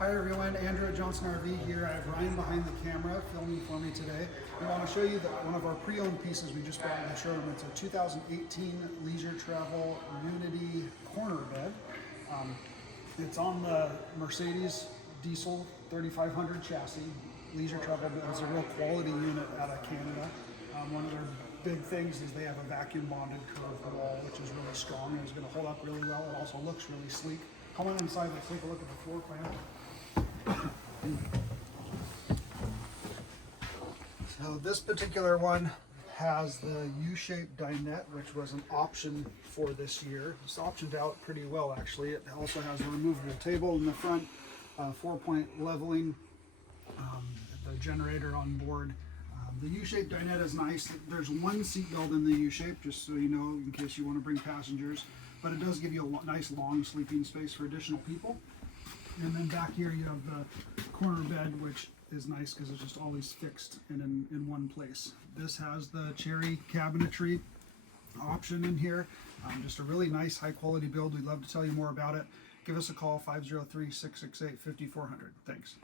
Hi everyone, Andrew at Johnson RV here. I have Ryan behind the camera filming for me today. We want to show you one of our pre-owned pieces we just brought in the showroom. It's a 2018 Leisure Travel Unity corner bed. It's on the Mercedes diesel 3500 chassis. Leisure Travel is a real quality unit out of Canada. One of their big things is they have a vacuum bonded curved wall, which is really strong and is going to hold up really well. It also looks really sleek. Come on inside, let's take a look at the floor plan. So this particular one has the U-shaped dinette, which was an option for this year. It's optioned out pretty well actually. It also has a removable table in the front, 4-point leveling, the generator on board. The U-shaped dinette is nice. There's one seat belt in the U-shape, just so you know, in case you want to bring passengers. But it does give you a nice long sleeping space for additional people. And then back here you have the corner bed, which is nice because it's just always fixed and in one place. This has the cherry cabinetry option in here. Just a really nice high quality build. We'd love to tell you more about it. Give us a call, 503-668-5400. Thanks.